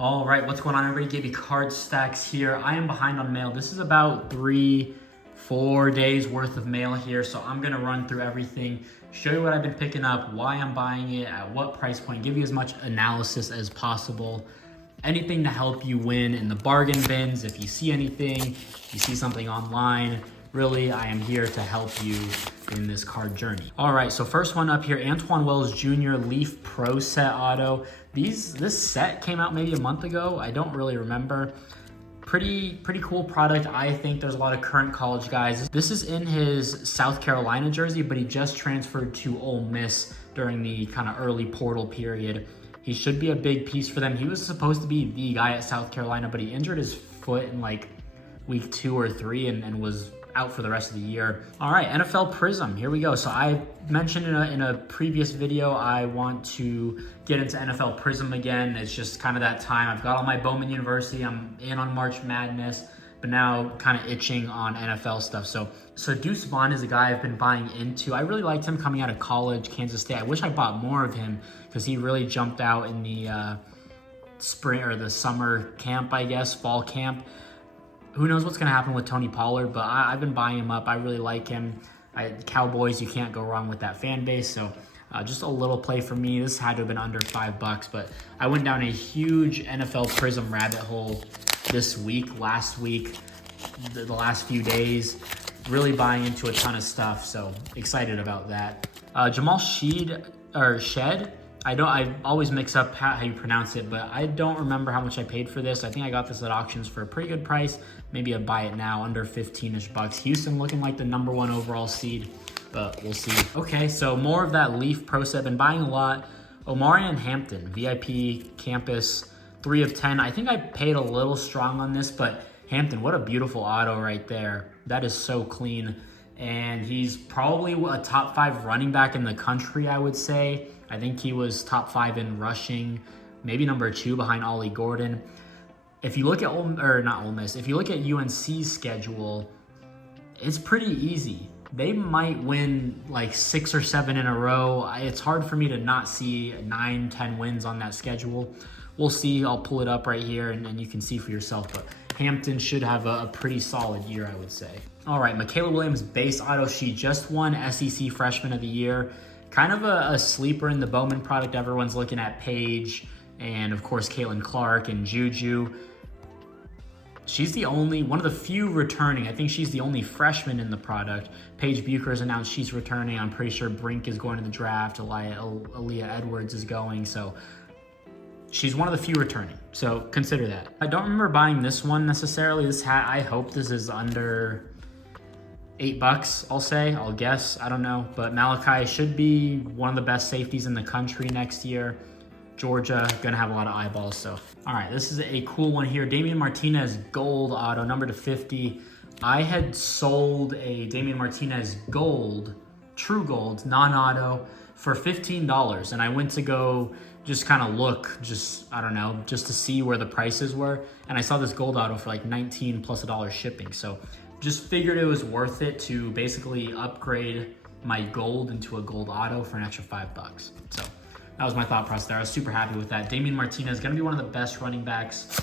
All right, what's going on, everybody? Gaby Card Stacks here. I am behind on mail. This is about 3-4 days worth of mail here, so I'm gonna run through everything, show you what I've been picking up, why I'm buying it, at what price point, give you as much analysis as possible. Anything to help you win in the bargain bins. If you see anything, you see something online, really, I am here to help you in this card journey. All right, so first one up here, Antoine Wells Jr. Leaf Pro Set Auto. This set came out maybe a month ago. I don't really remember. Pretty cool product. I think there's a lot of current college guys. This is in his South Carolina jersey, but he just transferred to Ole Miss during the kind of early portal period. He should be a big piece for them. He was supposed to be the guy at South Carolina, but he injured his foot in like week 2 or 3 and was out for the rest of the year. All right, NFL Prism, here we go. So I mentioned in a previous video, I want to get into NFL Prism again. It's just kind of that time. I've got all my Bowman University, I'm in on March Madness, but now kind of itching on NFL stuff. So Deuce Vaughn is a guy I've been buying into. I really liked him coming out of college, Kansas State. I wish I bought more of him because he really jumped out in the spring or the summer camp, I guess, fall camp. Who knows what's going to happen with Tony Pollard, but I've been buying him up. I really like him. Cowboys, you can't go wrong with that fan base. So just a little play for me. This had to have been under $5, but I went down a huge NFL Prism rabbit hole this week, last week, the last few days. Really buying into a ton of stuff, so excited about that. Jamal Shed. I always mix up how you pronounce it, but I don't remember how much I paid for this. I think I got this at auctions for a pretty good price. Maybe I'd buy it now under 15-ish bucks. Houston looking like the #1 overall seed, but we'll see. Okay, so more of that Leaf Pro Set. Been buying a lot. Omarion Hampton, VIP Campus, 3 of 10. I think I paid a little strong on this, but Hampton, what a beautiful auto right there. That is so clean. And he's probably a top 5 running back in the country, I would say. I think he was top 5 in rushing, maybe #2 behind Ollie Gordon. If you look at if you look at UNC's schedule, it's pretty easy. They might win like 6 or 7 in a row. It's hard for me to not see 9-10 wins on that schedule. We'll see. I'll pull it up right here and you can see for yourself. But Hampton should have a pretty solid year, I would say. All right, Michaela Williams base auto. She just won SEC Freshman of the Year. Kind of a sleeper in the Bowman product. Everyone's looking at Paige and, of course, Caitlin Clark and Juju. She's the only, one of the few returning. I think she's the only freshman in the product. Paige Bucher's announced she's returning. I'm pretty sure Brink is going to the draft. Aaliyah Edwards is going. So she's one of the few returning. So consider that. I don't remember buying this one necessarily. This hat, I hope this is under $8, I'll guess. I don't know. But Malachi should be one of the best safeties in the country next year. Georgia, gonna have a lot of eyeballs. So, all right, this is a cool one here. Damian Martinez gold auto, number /50. I had sold a Damian Martinez gold, true gold, non-auto for $15. And I went to go just kind of look, I don't know, just to see where the prices were. And I saw this gold auto for like $19 plus $1 shipping. So just figured it was worth it to basically upgrade my gold into a gold auto for an extra $5. So that was my thought process there. I was super happy with that. Damian Martinez is gonna be one of the best running backs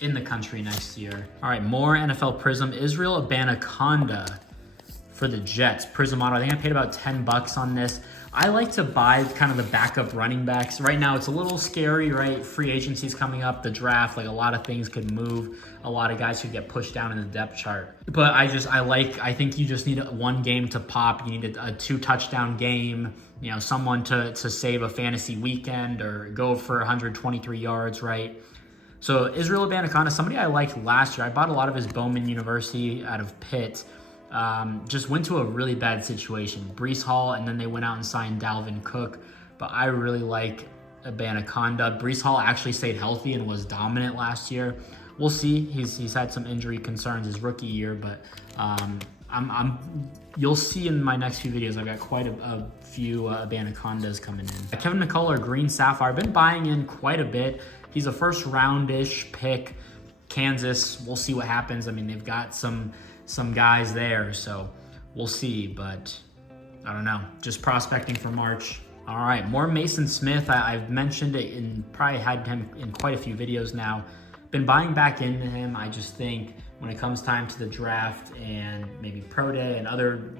in the country next year. All right, more NFL Prism. Israel Abanaconda for the Jets. Prism auto, I think I paid about $10 on this. I like to buy kind of the backup running backs. Right now, it's a little scary, right? Free agency's coming up, the draft, like a lot of things could move. A lot of guys could get pushed down in the depth chart. But I think you just need one game to pop. You need a 2-touchdown game, you know, someone to save a fantasy weekend or go for 123 yards, right? So Israel Abanaconda, somebody I liked last year. I bought a lot of his Bowman University out of Pitt. Just went to a really bad situation. Breece Hall, and then they went out and signed Dalvin Cook. But I really like Abanaconda. Breece Hall actually stayed healthy and was dominant last year. We'll see. He's had some injury concerns his rookie year, but you'll see in my next few videos. I've got quite a few Abanacondas coming in. Kevin McCullough, Green Sapphire. I've been buying in quite a bit. He's a first round-ish pick. Kansas. We'll see what happens. I mean, they've got some guys there, so we'll see. But I don't know. Just prospecting for March. All right, more Mason Smith. I've mentioned it probably had him in quite a few videos now. Been buying back into him. I just think when it comes time to the draft and maybe pro day and other,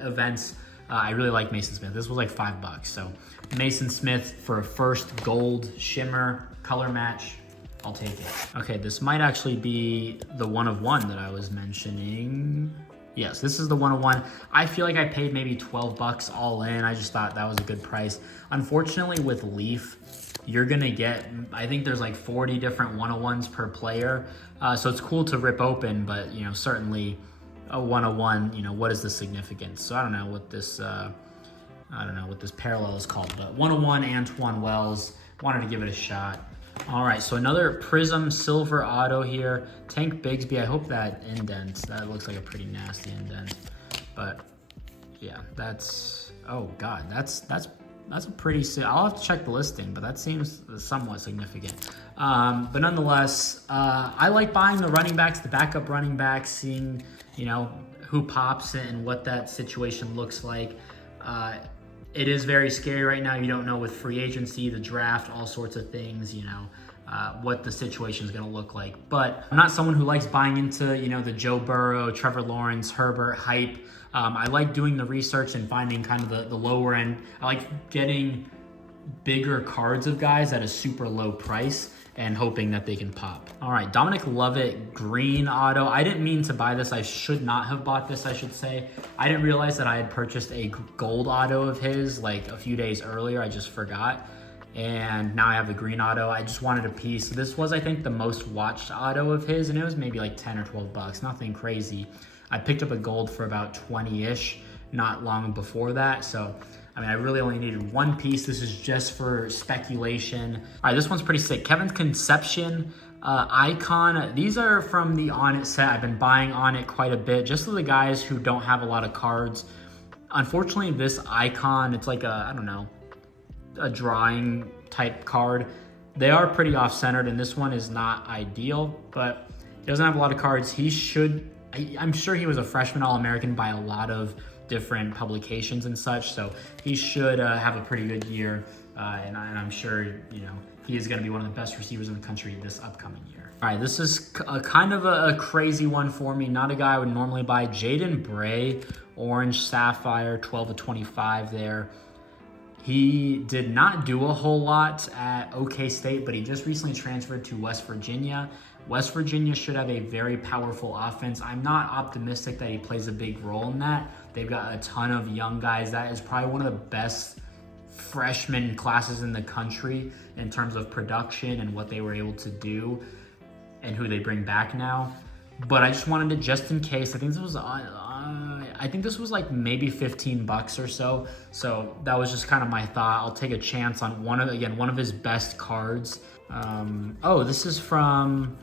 events, I really like Mason Smith. This was like $5. So Mason Smith for a first gold shimmer color match. I'll take it. Okay, this might actually be the 1 of 1 that I was mentioning. Yes, this is the 1 of 1. I feel like I paid maybe $12 all in. I just thought that was a good price. Unfortunately, with Leaf, you're gonna get, I think there's like 40 different 1 of 1s per player. So it's cool to rip open, but certainly a 1 of 1, what is the significance? So I don't know what this parallel is called, but 1 of 1, Antoine Wells, wanted to give it a shot. All right, so another Prism Silver Auto here. Tank Bigsby, I hope that indent, that looks like a pretty nasty indent. But yeah, oh God, that's a pretty, I'll have to check the listing, but that seems somewhat significant. But nonetheless, I like buying the running backs, the backup running backs, seeing, who pops and what that situation looks like. It is very scary right now. You don't know with free agency, the draft, all sorts of things, what the situation is going to look like. But I'm not someone who likes buying into, the Joe Burrow, Trevor Lawrence, Herbert hype. I like doing the research and finding kind of the lower end. I like getting bigger cards of guys at a super low price and hoping that they can pop. All right, Dominic Lovett, green auto. I didn't mean to buy this. I should not have bought this, I should say. I didn't realize that I had purchased a gold auto of his like a few days earlier. I just forgot. And now I have the green auto. I just wanted a piece. This was, I think, the most watched auto of his, and it was maybe like 10 or 12 bucks, nothing crazy. I picked up a gold for about 20-ish not long before that. So, I really only needed one piece. This is just for speculation. All right, this one's pretty sick. Kevin Conception, Icon. These are from the On It set. I've been buying On It quite a bit, just for the guys who don't have a lot of cards. Unfortunately, this Icon, it's like a drawing type card. They are pretty off-centered, and this one is not ideal, but he doesn't have a lot of cards. I'm sure he was a freshman All-American by a lot of different publications and such, so he should have a pretty good year, and I'm sure he is going to be one of the best receivers in the country this upcoming year. All right, this is kind of a crazy one for me. Not a guy I would normally buy. Jaden Bray, orange sapphire, 12 to 25 there. He did not do a whole lot at OK State, but he just recently transferred to West Virginia. West Virginia should have a very powerful offense. I'm not optimistic that he plays a big role in that. They've got a ton of young guys. That is probably one of the best freshman classes in the country in terms of production and what they were able to do and who they bring back now. But I just wanted to, just in case, I think this was like maybe $15 or so. So that was just kind of my thought. I'll take a chance on one of his best cards. This is from,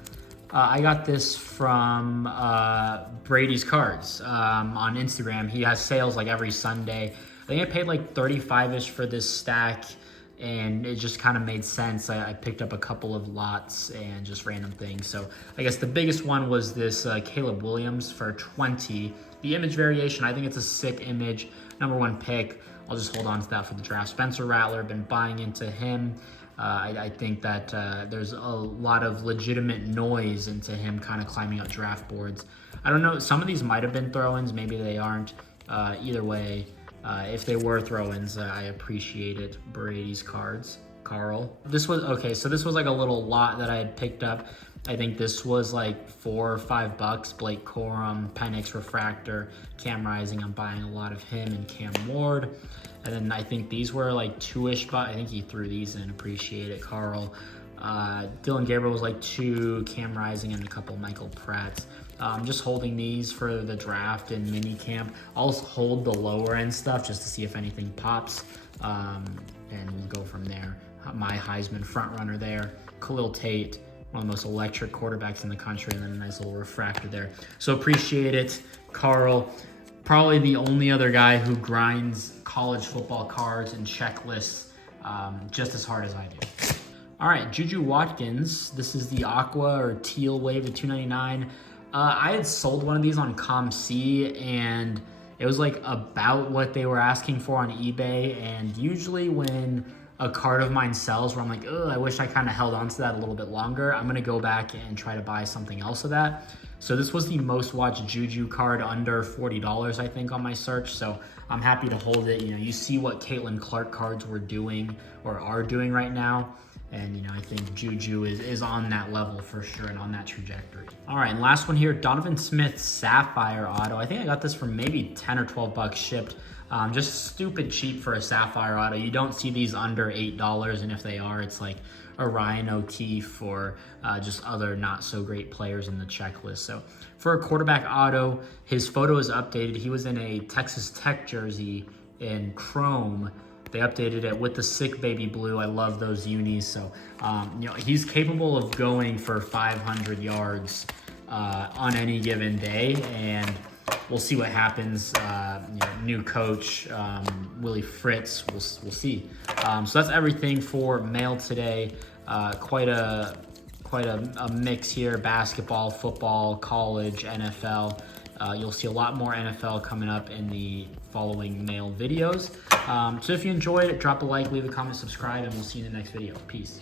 I got this from Brady's Cards on Instagram. He has sales like every Sunday. I think I paid like 35-ish for this stack, and it just kind of made sense. I picked up a couple of lots and just random things. So I guess the biggest one was this Caleb Williams for 20. The image variation, I think it's a sick image. #1 pick. I'll just hold on to that for the draft. Spencer Rattler, been buying into him. I think that there's a lot of legitimate noise into him kind of climbing up draft boards. I don't know, some of these might have been throw-ins, maybe they aren't. Either way, if they were throw-ins, I appreciate it. Brady's Cards, Carl. This was like a little lot that I had picked up. I think this was like $4 or $5. Blake Corum, Penix Refractor, Cam Rising. I'm buying a lot of him and Cam Ward. And then I think these were like 2-ish, but I think he threw these in. Appreciate it, Carl. Dylan Gabriel was like 2, Cam Rising, and a couple Michael Pratts. I'm just holding these for the draft and mini camp. I'll hold the lower end stuff just to see if anything pops, and we'll go from there. My Heisman front runner there, Khalil Tate, one of the most electric quarterbacks in the country, and then a nice little refractor there. So appreciate it, Carl. Probably the only other guy who grinds college football cards and checklists just as hard as I do. All right, Juju Watkins. This is the Aqua or Teal Wave at $2.99. I had sold one of these on ComC, and It was like about what they were asking for on eBay. And usually when a card of mine sells where I'm like, oh, I wish I kind of held on to that a little bit longer, I'm gonna go back and try to buy something else of that. So this was the most watched Juju card, under $40, I think, on my search. So I'm happy to hold it. You know, you see what Caitlin Clark cards were doing or are doing right now. And, you know, I think Juju is on that level for sure and on that trajectory. All right, and last one here, Donovan Smith Sapphire Auto. I think I got this for maybe 10 or 12 bucks shipped. Just stupid cheap for a Sapphire Auto. You don't see these under $8, and if they are, it's like a Ryan O'Keefe or just other not so great players in the checklist. So for a quarterback auto, his photo is updated. He was in a Texas Tech jersey in chrome. They updated it with the sick baby blue. I love those unis. So, you know, he's capable of going for 500 yards on any given day, and we'll see what happens. You know, new coach, Willie Fritz. We'll see. So that's everything for mail today. Quite a mix here: basketball, football, college, NFL. You'll see a lot more NFL coming up in the following mail videos. So if you enjoyed it, drop a like, leave a comment, subscribe, and we'll see you in the next video. Peace.